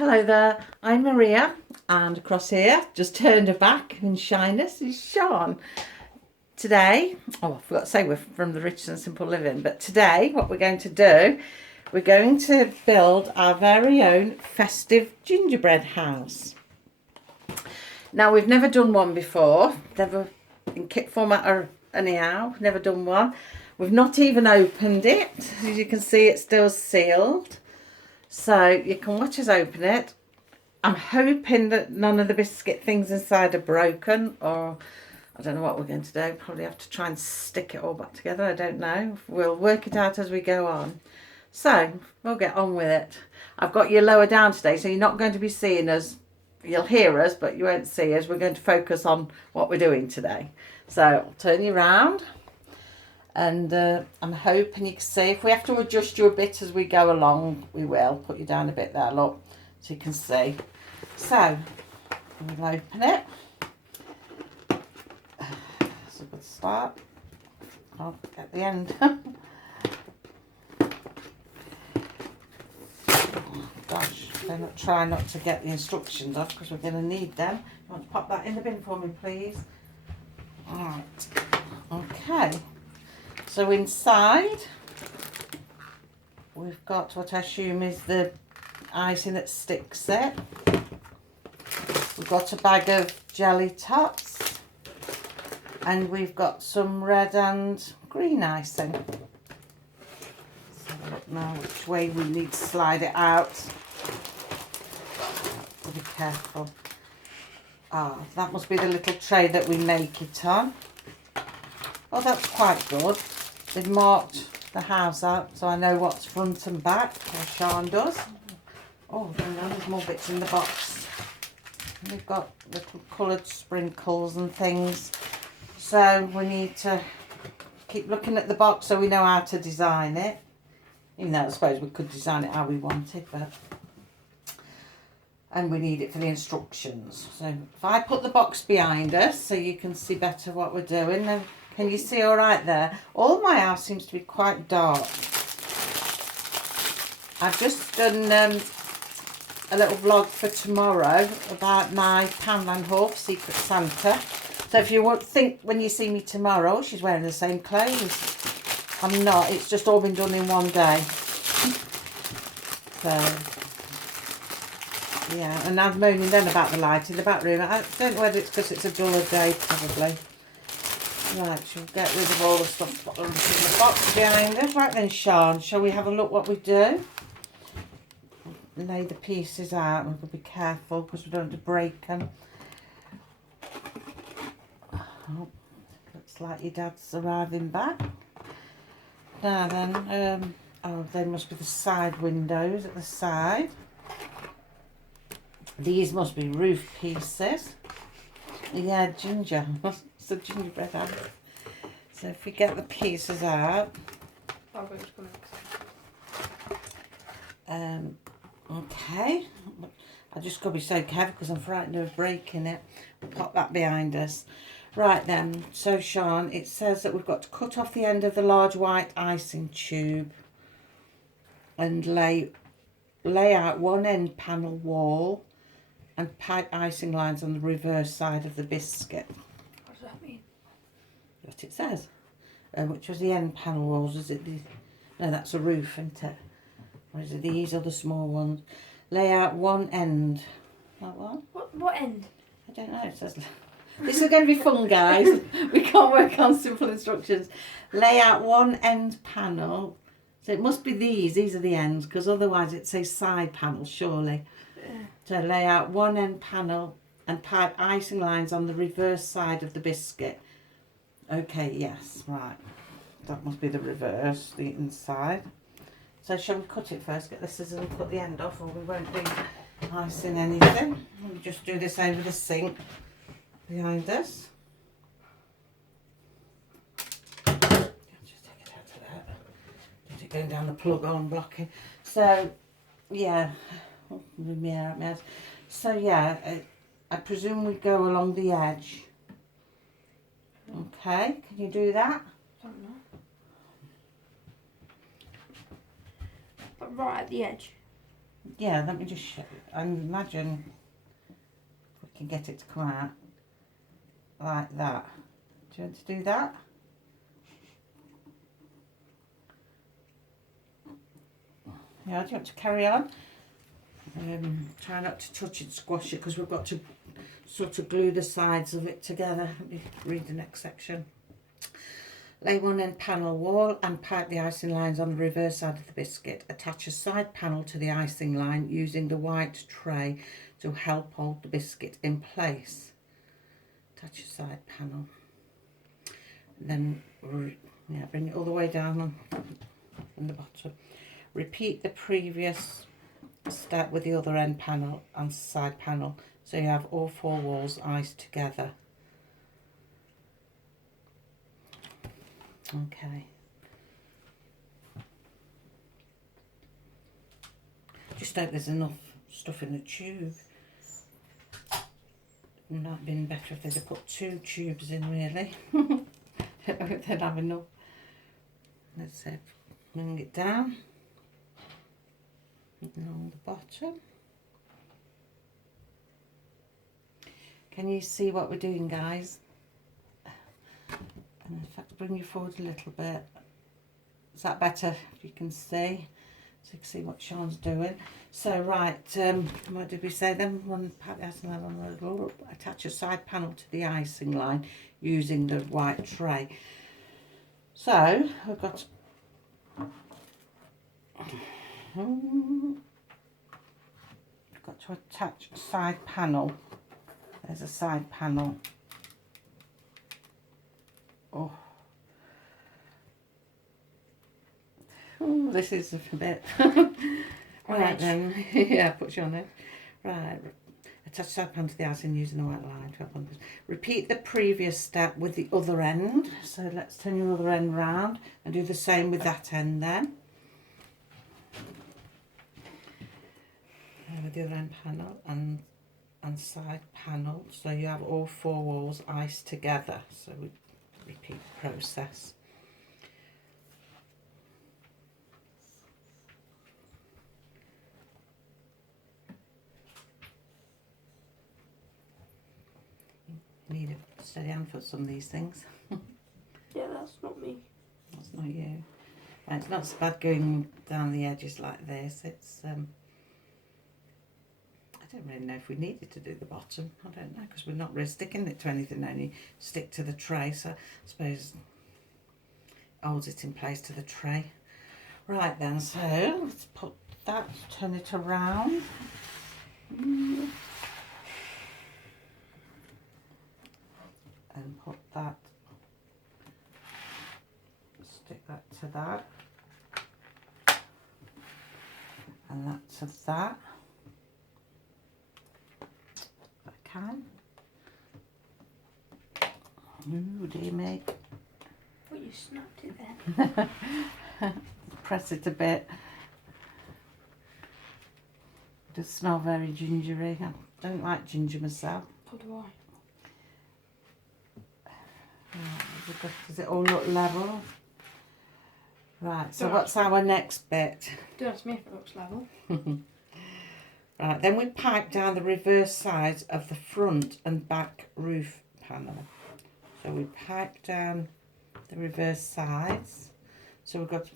Hello there, I'm Maria, and across here, just turned her back in shyness, is Sian. Today, I forgot to say we're from the Rich and Simple Living, but today what we're going to do, we're going to build our very own festive gingerbread house. Now, we've never done one before, never in kit format or anyhow, never done one. We've not even opened it. As you can see, it's still sealed. So you can watch us open it. I'm hoping that none of the biscuit things inside are broken, or I don't know what we're going to do. Probably have to try and stick it all back together. I don't know. We'll work it out as we go on. So we'll get on with it. I've got you lower down today, so you're not going to be seeing us. You'll hear us, but you won't see us. We're going to focus on what we're doing today. So I'll turn you round. And I'm hoping you can see. If we have to adjust you a bit as we go along, we will. Put you down a bit there, look, so you can see. So, we'll open it. That's a good start. I'll get the end. Oh, gosh, better try not to get the instructions off because we're going to need them. You want to pop that in the bin for me, please? Alright, okay. So inside, we've got what I assume is the icing that sticks it. We've got a bag of jelly tots, and we've got some red and green icing. Let's have a look now which way we need to slide it out. So be careful. Ah, that must be the little tray that we make it on. Oh, that's quite good. They've marked the house out so I know what's front and back, or Sian does. Oh, hang on, there's more bits in the box. We've got little coloured sprinkles and things. So we need to keep looking at the box so we know how to design it. Even though I suppose we could design it how we wanted, but... And we need it for the instructions. So if I put the box behind us so you can see better what we're doing, then can you see all right there? All my house seems to be quite dark. I've just done a little vlog for tomorrow about my Poundland haul for Secret Santa. So if you think when you see me tomorrow, she's wearing the same clothes. I'm not. It's just all been done in one day. So... yeah, and I'm moaning then about the light in the back room. I don't know whether it's because it's a duller day, probably. Right, she'll get rid of all the stuff that's in the box behind us. Right then, Sian, shall we have a look what we do? Lay the pieces out, and we'll be careful because we don't want to break them. Oh, looks like your dad's arriving back. Now then, oh, they must be the side windows at the side. These must be roof pieces. Yeah, ginger. It's the gingerbread house. So if we get the pieces out. Okay. I just got to be so careful because I'm frightened of breaking it. We'll pop that behind us. Right then. So Sian, it says that we've got to cut off the end of the large white icing tube and lay out one end panel wall and pipe icing lines on the reverse side of the biscuit. What does that mean? What it says. Which was the end panel walls. Is it the... No, that's a roof, isn't it? Or is it these are the small ones? Lay out one end. That one? What end? I don't know. It says... This is going to be fun, guys. We can't work on simple instructions. Lay out one end panel. So it must be these. These are the ends, because otherwise it says side panel, surely. So lay out one end panel and pipe icing lines on the reverse side of the biscuit. Okay, yes, right. That must be the reverse, the inside. So shall we cut it first? Get the scissors and cut the end off, or we won't be icing anything. We'll just do this over the sink behind us. Just take it out of there. Get it going down the plug on blocking. So, yeah. So yeah, I presume we go along the edge. Okay, can you do that? I don't know. But right at the edge. Yeah, let me just show you. I imagine if we can get it to come out like that. Do you want to do that? Yeah, do you want to carry on? Try not to touch it, squash it, because we've got to sort of glue the sides of it together. Let me read the next section. Lay one end panel wall and pipe the icing lines on the reverse side of the biscuit. Attach a side panel to the icing line using the white tray to help hold the biscuit in place. Attach a side panel. Then bring it all the way down on the bottom. Repeat the previous step with the other end panel and side panel so you have all four walls iced together. Okay. Just hope there's enough stuff in the tube. It might have been better if they'd have put 2 tubes in, really. I don't know if they'd have enough. Let's see, bring it down along the bottom. Can you see what we're doing, guys? And in fact, bring you forward a little bit. Is that better? If you can see, so you can see what Sian's doing. So right, what did we say then? One pat the icing line on the wall. Attach a side panel to the icing line using the white tray. So we've got to attach a side panel. There's a side panel. Oh, this is a bit. Right then, yeah, put you on it. Right, attach side panel to the icing using the white line. Repeat the previous step with the other end. So let's turn your other end round and do the same with that end then. With the other end panel and side panel, so you have all four walls iced together. So we repeat the process. You need a steady hand for some of these things. Yeah, that's not me. That's not you. Right, it's not so bad going down the edges like this. It's I don't really know if we needed to do the bottom. I don't know, because we're not really sticking it to anything, only stick to the tray. So I suppose it holds it in place to the tray. Right then, so let's put that, turn it around. And put that, stick that to that. And that to that. Can. Ooh, dear me. But you snapped it then. Press it a bit. It does smell very gingery. I don't like ginger myself. So do I. Right, does it all look level? Right, so what's our next bit? Don't ask me if it looks level. Right, then we pipe down the reverse sides of the front and back roof panel. So we pipe down the reverse sides. So we've got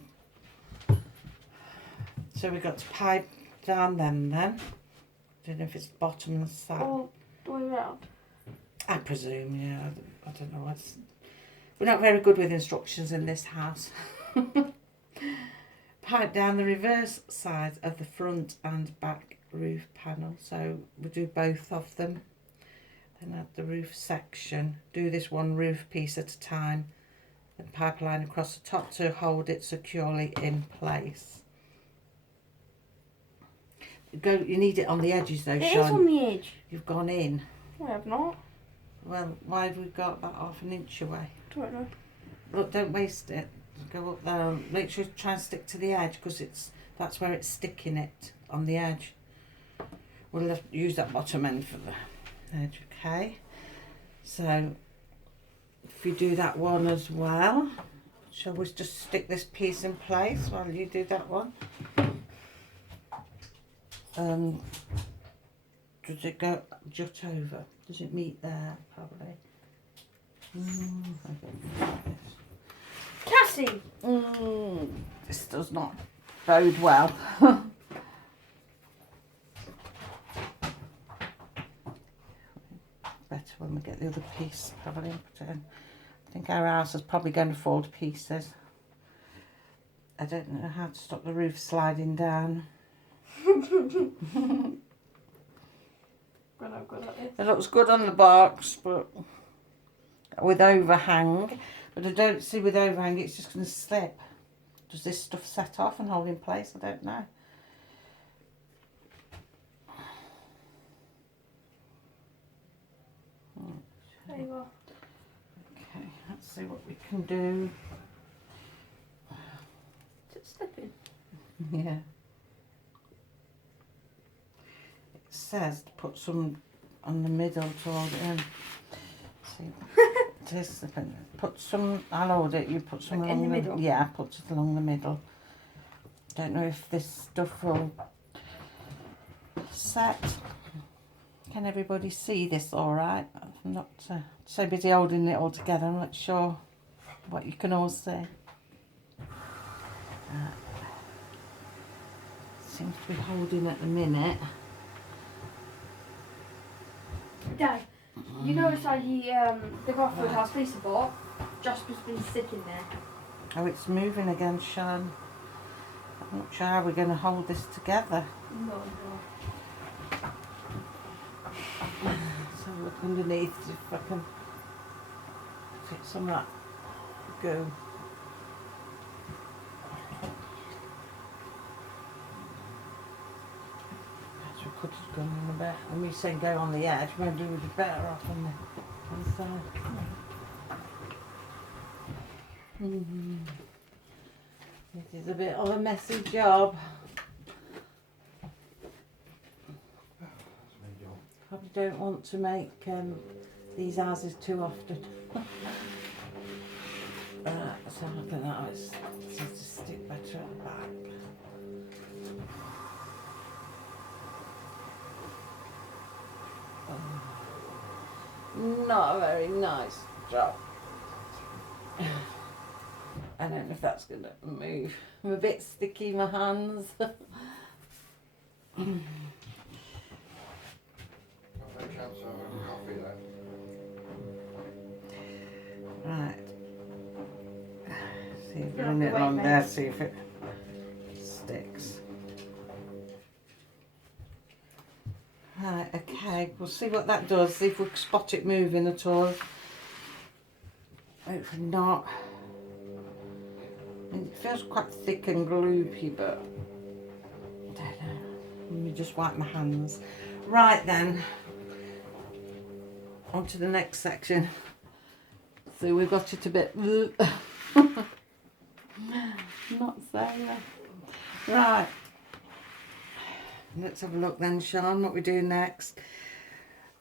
to pipe down them then. I don't know if it's bottom and side. All the way round. I presume, yeah. I don't know. We're not very good with instructions in this house. Pipe down the reverse sides of the front and back roof panel, so we'll do both of them. Then add the roof section, do this one roof piece at a time, then pipe a line across the top to hold it securely in place. You need it on the edges though, It Sian. is on the edge. You've gone in. I have not. Well, why have we got that half an inch away? Don't know. Look, don't waste it. Go up there. Make sure you try and stick to the edge, because that's where it's sticking it, on the edge. We'll have to use that bottom end for the edge, okay? So if you do that one as well, shall we just stick this piece in place while you do that one? does it go jut over? Does it meet there? Probably. Cassie! This does not bode well. Better when we get the other piece probably and put it in. I think our house is probably going to fall to pieces. I don't know how to stop the roof sliding down. Good at this. It looks good on the box, but with overhang. But I don't see with overhang it's just going to slip. Does this stuff set off and hold in place? I don't know. There you go. Okay, let's see what we can do. Is it slipping? Yeah. It says to put some on the middle to hold it in. See, it is slipping. Put some, I'll hold it, you put some Like along in the middle? Yeah, put it along the middle. Don't know if this stuff will set. Can everybody see this all right? I'm not so busy holding it all together, I'm not sure what you can all see. Seems to be holding at the minute. Dad, you notice how the Godfrey House Lisa bought? Jasper's been sticking there. Oh, it's moving again, Sian. I'm not sure how we're going to hold this together. No. So look underneath if I can get some of that go. Perhaps we could have gone on a bit. When we say go on the edge, maybe we'd be better off on the side. It is a bit of a messy job. Probably don't want to make these houses too often. So I think that is to stick better at the back. Not a very nice job. I don't know if that's going to move. I'm a bit sticky in my hands. Right. See if we run it along there, see if it sticks. Right, okay, we'll see what that does, see if we can spot it moving at all. Hopefully not. I mean, it feels quite thick and gloopy, but I don't know. Let me just wipe my hands. Right then, on to the next section. So we've got it a bit not so right. Let's have a look then, Sian, what we do next.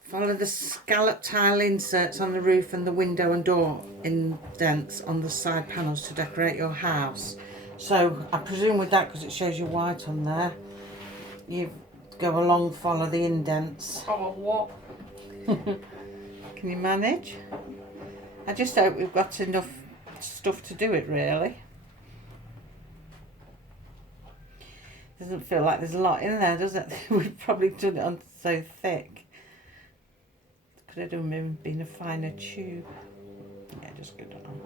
Follow the scallop tile inserts on the roof and the window and door indents on the side panels to decorate your house. So I presume with that, because it shows you white on there, you go along, follow the indents. Oh, what? Can you manage? I just hope we've got enough stuff to do it, really. Doesn't feel like there's a lot in there, does it? We've probably done it on so thick. Could have done been a finer tube. Yeah, just go down.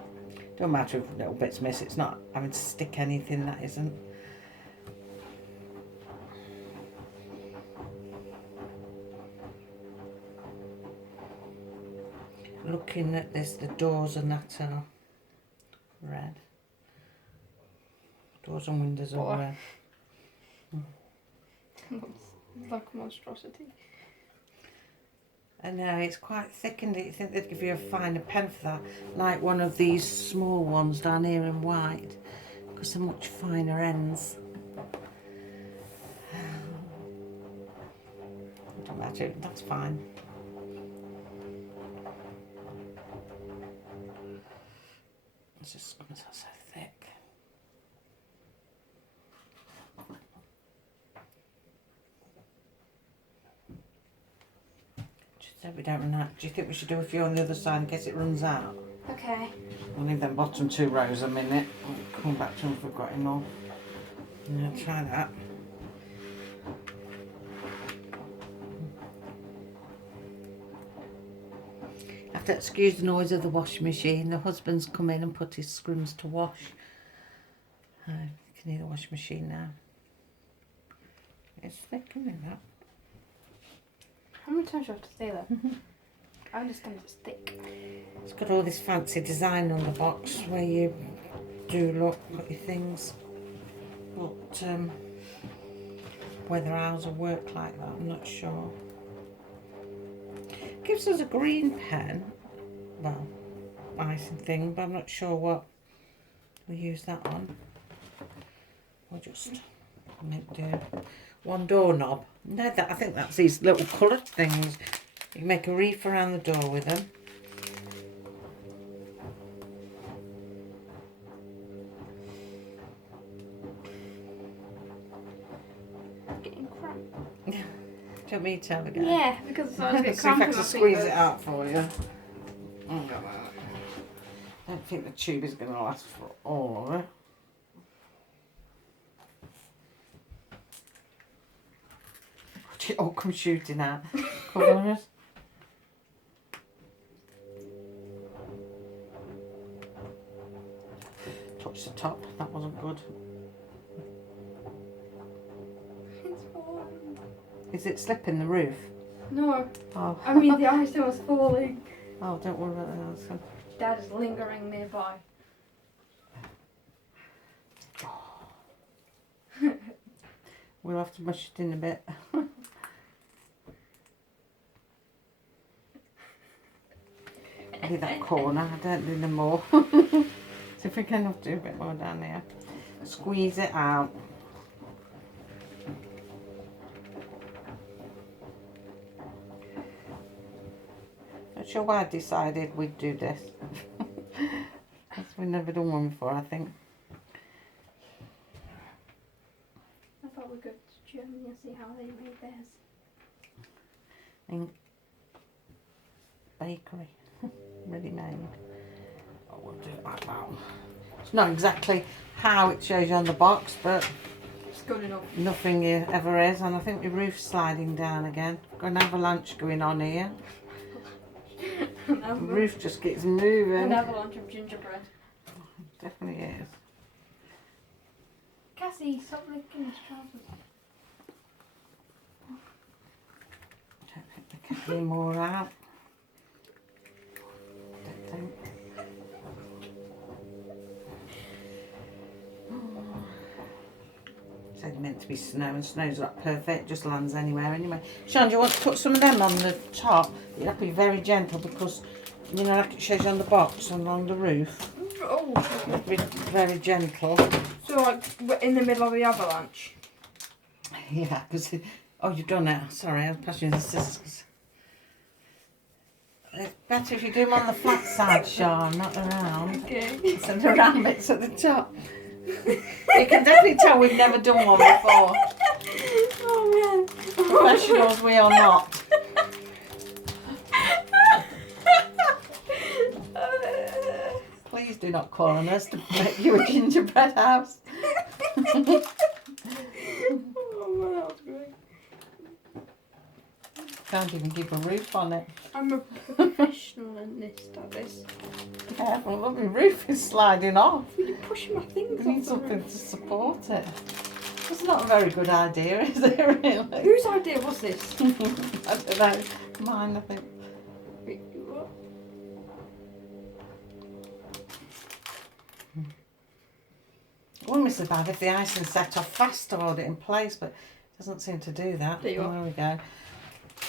Don't matter if little bits miss. It's not having to stick anything that isn't. Looking at this, the doors and that are red. Doors and windows are red. It's like a monstrosity. I know, it's quite thick, and you think they'd give you a finer pen for that, like one of these small ones down here in white, because they're much finer ends. Don't matter, that's fine. It's just so thick. So we don't run out. Do you think we should do a few on the other side in case it runs out? Okay. We'll leave them bottom 2 rows a minute. We'll come back to them if we've got enough. Yeah, try that. Have to excuse the noise of the washing machine. The husband's come in and put his scrims to wash. You can hear the washing machine now. It's thick, isn't it, that? How many times do I have to say that? I understand it's thick. It's got all this fancy design on the box where you do look at your things. But whether ours will work like that, I'm not sure. Gives us a green pen, well, icing thing, but I'm not sure what we use that on. We'll just do one doorknob. No, I think that's these little coloured things. You can make a reef around the door with them. Getting cramped. Do you want me to have a go? Yeah, because I was getting See if I cramped. can squeeze it out for you. I don't think the tube is going to last for all of it. Watch it all come shooting out. Colours. Touch the top, that wasn't good. It's falling. Is it slipping the roof? No, Oh, I mean the icing was falling. oh, don't worry about that. Dad is lingering nearby. We'll have to mush it in a bit. Maybe that corner, I don't do them more. See if we can do a bit more down here. Squeeze it out. Not sure why I decided we'd do this. Because we've never done one before, I think. I thought we'd go to Germany and see how they made theirs. In bakery, ready made. Oh, we'll do it like that. It's not exactly how it shows you on the box, but It's good enough. nothing ever is. And I think the roof's sliding down again. Got an avalanche going on here. The roof just keeps moving. An avalanche of gingerbread. Definitely is. Cassie, stop licking his trousers. Don't think there can be more out. Don't think. It's only meant to be snow, and snow's not perfect, just lands anywhere anyway. Sean, do you want to put some of them on the top? You have to be very gentle because, you know, like it shows you on the box and along the roof. Oh. You have to be very gentle. So like we're in the middle of the avalanche. Yeah, because, oh, you've done it. Sorry, I was passing you the scissors. It's better if you do them on the flat side, Sean, not around. Okay. So the round bits at the top. You can definitely tell we've never done one before. Oh man. Professionals we are not. Please do not call on us to make you a gingerbread house. Oh man, that was great. Can't even keep a roof on it. I'm a professional in this, at this. Careful, look, my roof is sliding off. You're pushing my things We need off the something roof. to support it. It's not a very good idea, is it, really? Whose idea was this? I don't know. Mine, I think. Wait, what? It wouldn't be so bad if the icing set off fast to hold it in place, but it doesn't seem to do that. There you are. There we go.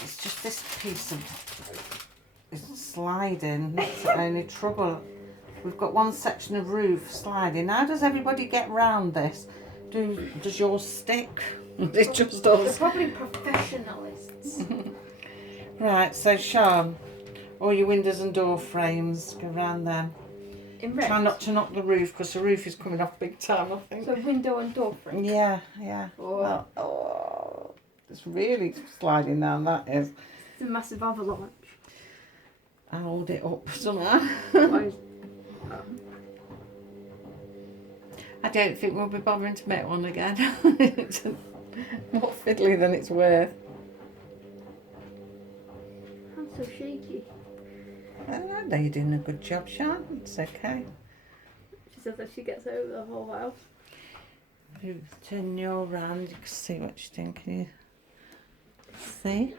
It's just this piece of it's sliding. That's the only trouble. We've got one section of roof sliding. How does everybody get round this? Does yours stick? It just They're does. probably professionalists. Right, so Sean, all your windows and door frames, go round them. In red. Try not to knock the roof because the roof is coming off big time, I think. So window and door frame. Yeah, yeah. Oh. Well, oh, it's really sliding down, that is. It's a massive avalanche. I'll hold it up somehow. I don't think we'll be bothering to make one again. It's more fiddly than it's worth. I'm so shaky. I know you're doing a good job, Sian. It's okay. She says that she gets over the whole house. If you turn you around, you can see what you think. Can you see?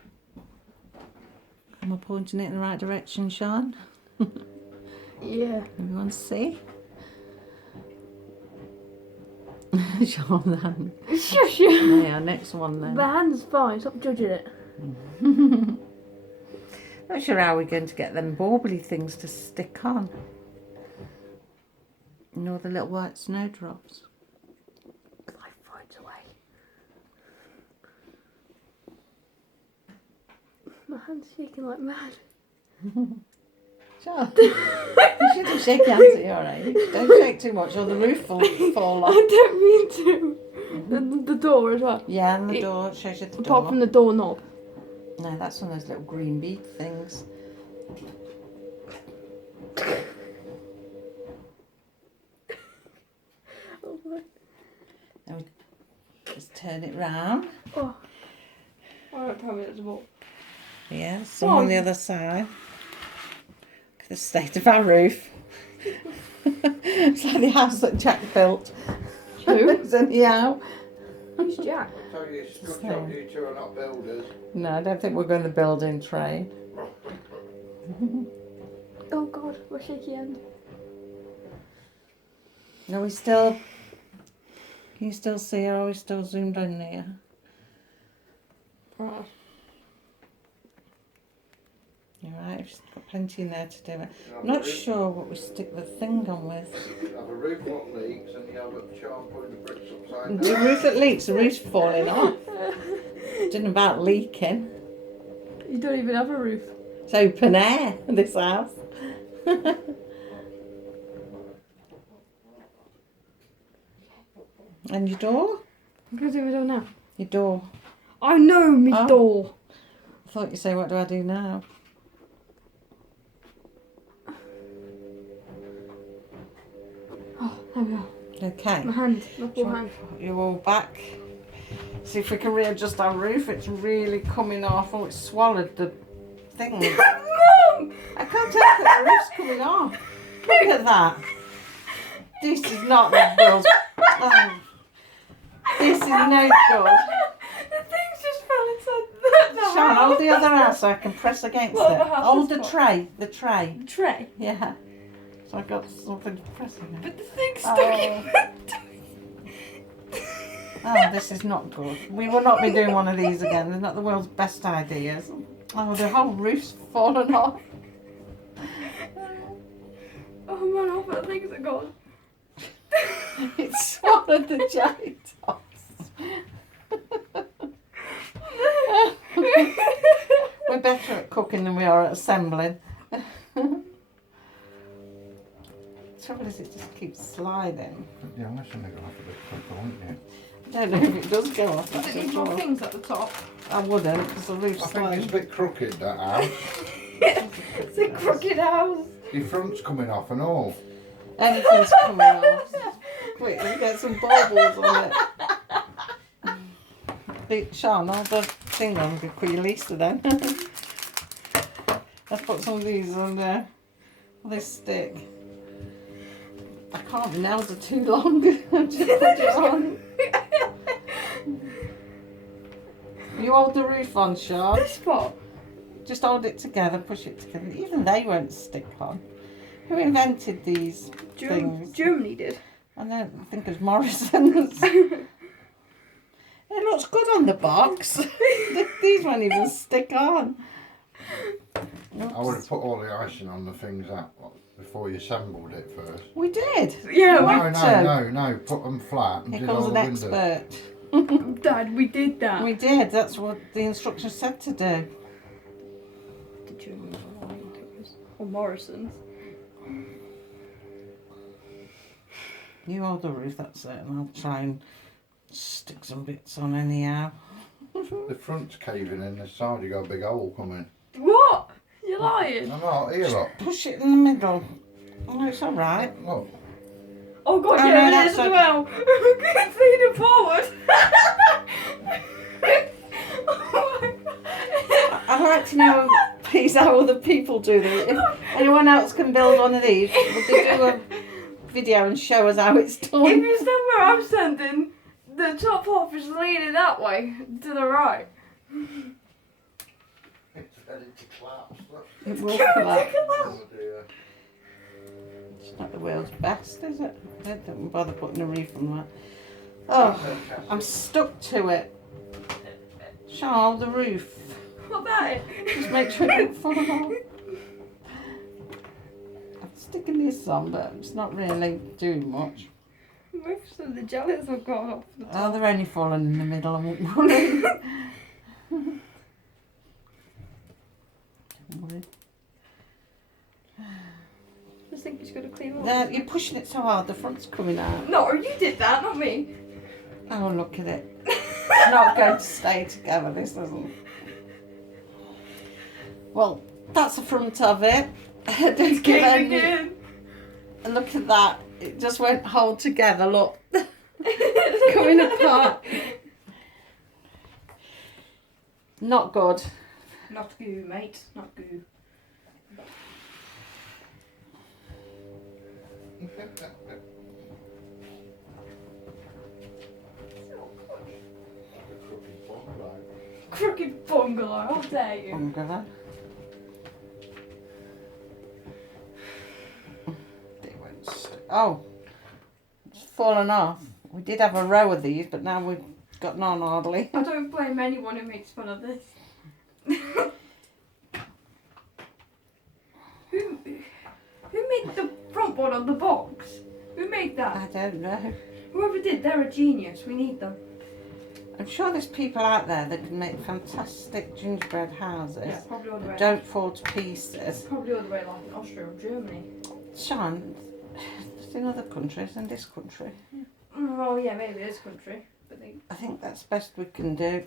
Am I pointing it in the right direction, Sian? Yeah. Everyone see? Sian, the hand. Shush you. Yeah, next one then. My hand's fine. Stop judging it. Not sure how we're going to get them baubley things to stick on. You know, the little white snowdrops. Life finds a way. My hand's shaking like mad. Sure. You shouldn't shake your hands at your age. Don't shake too much or the roof will fall off. I don't mean to. The door as well. Yeah, and the door. It shows you the door. Apart from the doorknob. No, that's one of those little green bead things. Oh my. Now we just turn it round. Oh. I don't tell me it's a ball. Yeah, some on the other side. Look at the state of our roof. It's like the house that Jack built. Who? It's anyhow. Who's Jack? So it's good job you two are not builders. No, I don't think we're going the building trade. Oh God, my shaky hand. Are we still... Can you still see her? Are we still zoomed in here? Right. You're right, she's got plenty in there to do it. I'm not sure what we stick the thing on with. You have a roof that leaks and you have a child putting the bricks upside The down. roof that leaks, the roof's falling off. It's not about leaking. You don't even have a roof. It's open air, this house. And your door? I'm going to do my door now. Your door. I know me Oh. door. I thought you say, what do I do now? Oh, there we are. Okay. My hand, my poor hand. You're all back. See if we can readjust our roof. It's really coming off. Oh, it's swallowed the thing. Mum! I can't tell that the roof's coming off. Look at that. This is not the world's... Oh. This is no good. The things just fell inside the Sean, house. hold the other hand so I can press against What, it. the house Hold is the what? tray. The tray. Tray. Yeah. So I got something to press against. But the thing's stuck Oh. in Oh, this is not good. We will not be doing one of these again. They're not the world's best ideas. Oh, the whole roof's fallen off. Oh man, all the things are gone. It swallowed the jelly tops. We're better at cooking than we are at assembling. The trouble is, it just keeps sliding. Yeah, I'm just going to go off a bit quicker, won't you? I don't know if it does go off. Does it That's need the more trouble. things at the top? I wouldn't, because the roof's I think it's a sliding. bit crooked, that house. It's a crooked house. Your front's coming off and all. Everything's coming off. Quickly get some baubles on it. Big Sean, hold the thing on before you release it then. Let's put some of these on there. They stick. I can't, the nails are too long. Just put it on. You hold the roof on, Sean. This spot. Just hold it together, push it together. Even they won't stick on. Who invented these things? Germany did. I don't think it's Morrison's. It looks good on the box. These won't even stick on. I would have put all the icing on the things out before you assembled it first. We did. Yeah, No, put them flat and Here did all comes the an windows. expert. Dad, we did that. We did. That's what the instructions said to do. The Germans were lying to us. Or Morrison's. You hold the roof, that's it, and I'll try and stick some bits on anyhow. The front's caving in, the side you got a big hole coming. What? You're lying? I'm not here, look. Push it in the middle. Oh, it's all right. Look. Oh god, Oh, yeah, no, it is that's as okay. well. Lean it forward. I'd like to know, please, how other people do this. If anyone else can build one of these, would they do a video and show us how it's If done? you stand where I'm standing, the top half is leaning that way, to the right. It's ready to collapse. Look. It will collapse. Oh dear. It's not the world's best, is it? I don't bother putting a reef on that. Oh, I'm stuck to it. Charles, the roof. What about it? Just make sure it doesn't fall off. I'm sticking this on, but it's not really doing much. Most of the jellies have gone off the Oh, top. they're only falling in the middle, I won't worry. Don't worry. I just think it's going to clean up. There, you're pushing it so hard, the front's coming out. No, you did that, not me. Oh, look at it. It's not going to stay together, this doesn't. Well, that's the front of it. Don't give Came any. again. And look at that. It just won't hold together, look. Coming apart. Not good. Not goo, mate. Not goo. Crooked bungalow, how dare you? Bungalow. They won't oh, it's fallen off. We did have a row of these, but now we've got none hardly. I don't blame anyone who makes fun of this. Who made the front board on the box? Who made that? I don't know. Whoever did, they're a genius. We need them. I'm sure there's people out there that can make fantastic gingerbread houses Yeah, probably all the way. that don't fall to pieces. Probably all the way like in Austria or Germany. Sian, it's in other countries than this country. Oh yeah, maybe this country. But they... I think that's best we can do.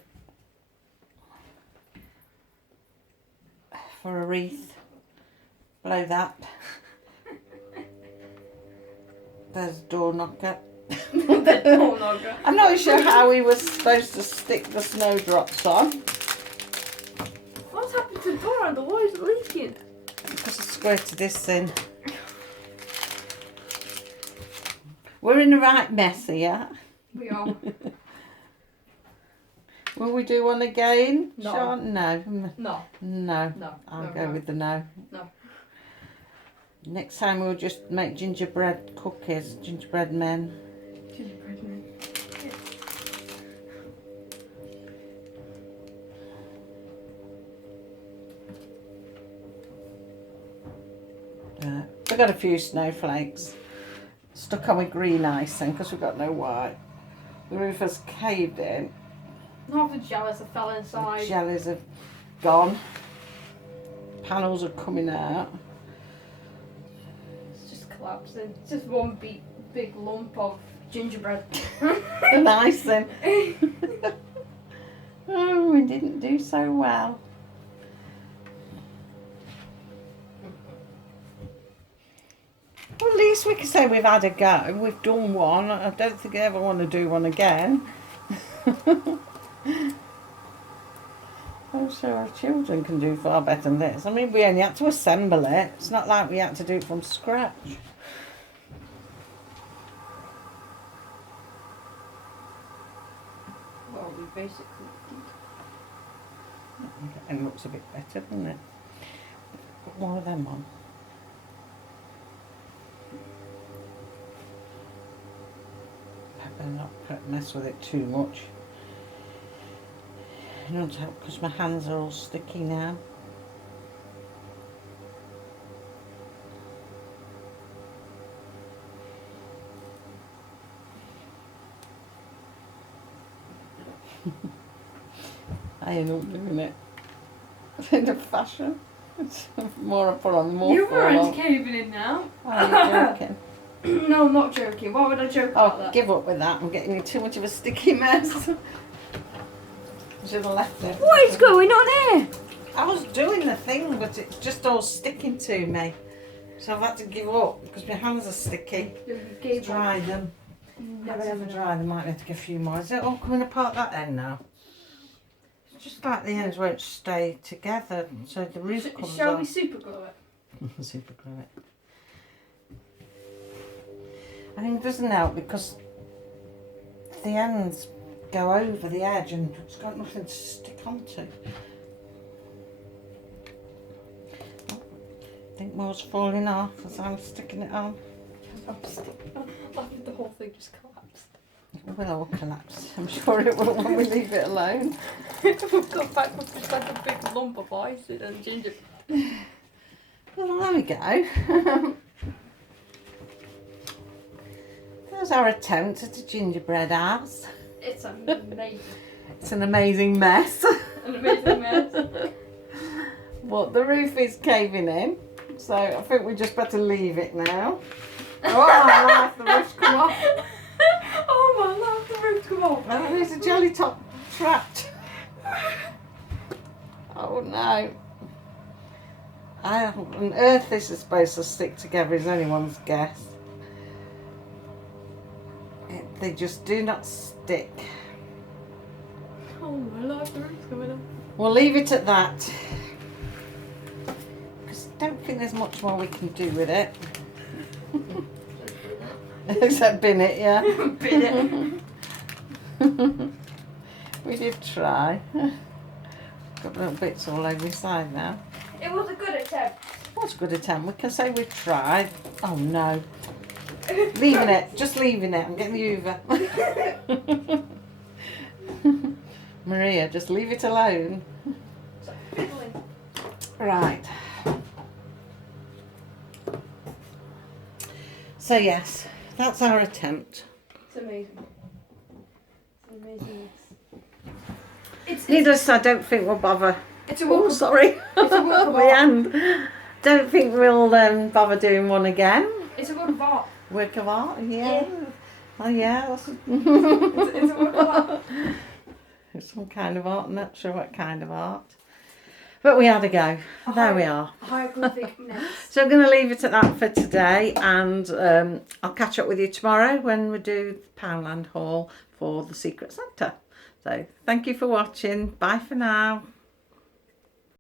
For a wreath. Blow that. There's a door knocker. the door knocker. I'm not sure how we were supposed to stick the snowdrops on. What's happened to the door handle? Why is it leaking? Because I squirted this in. We're in the right mess here. We are. Will we do one again? No. Sean? No. No. No. No. I'll no, go no. with the no. No. Next time we'll just make gingerbread cookies, gingerbread men. Gingerbread man. We've got a few snowflakes stuck on with green icing because we've got no white. The roof has caved in. Half the jellies have fell The inside. jellies have gone. Panels are coming out. It's just collapsing. It's just one big lump of gingerbread. And icing. Oh, we didn't do so well. Well, at least we can say we've had a go. We've done one. I don't think I ever want to do one again. I'm sure our children can do far better than this. I mean, we only had to assemble it. It's not like we had to do it from scratch. Well, we basically And it looks a bit better, doesn't it? Put more of them on. Better not mess with it too much. It don't help because my hands are all sticky now. I end up doing it. It's in the fashion. It's more I put on, more You fall weren't off. caving in now. Oh, you're joking. No, I'm not joking. Why would I joke about Oh, that? give up with that. I'm getting you too much of a sticky mess. should have left it. What is going on here? I was doing the thing, but it's just all sticking to me. So I've had to give up because my hands are sticky. Dry them. Never ever dry them. Might have to get a few more. Is it all coming apart that end now? It's just like the ends won't stay together, so the roof comes Shall off. we super glue it? Super glue it. I think it doesn't help because the ends go over the edge and it's got nothing to stick onto. I think more's falling off as I'm sticking it on. The whole thing just collapsed. It will all collapse. I'm sure it will when we leave it alone. We've got back with just like a big lump of icing and ginger. Well, there we go. There's our attempt at a gingerbread house. It's amazing. It's an amazing mess. An amazing mess. But the roof is caving in, so I think we just better leave it now. Oh my life, the roof's come off. Oh my life, the roof's come off. Oh, there's a jelly top trapped. Oh no. How on earth this is supposed to stick together is anyone's guess. They just do not stick. Oh my life, the roof's coming off. We'll leave it at that. Because I don't think there's much more we can do with it. Except bin it, yeah. Bin it. We did try. Got little bits all over the side now. It was a good attempt. What's a good attempt? We can say we tried. Oh no. Leaving it. Just leaving it. I'm getting the Uber. Maria, just leave it alone. Stop fiddling. Right. So yes, that's our attempt. It's amazing. It's an amazing mess. It's Needless, I don't think we'll bother. It's a Oh, walk. sorry. It's a work of The art. end. Don't think we'll bother doing one again. It's a work of art. Work of art, yeah. Oh yeah. It's a work of art. It's some kind of art. I'm not sure what kind of art. But we had a go. There we are. Hieroglyphic nest. So I'm going to leave it at that for today, and I'll catch up with you tomorrow when we do Poundland haul for the Secret Santa. So thank you for watching. Bye for now.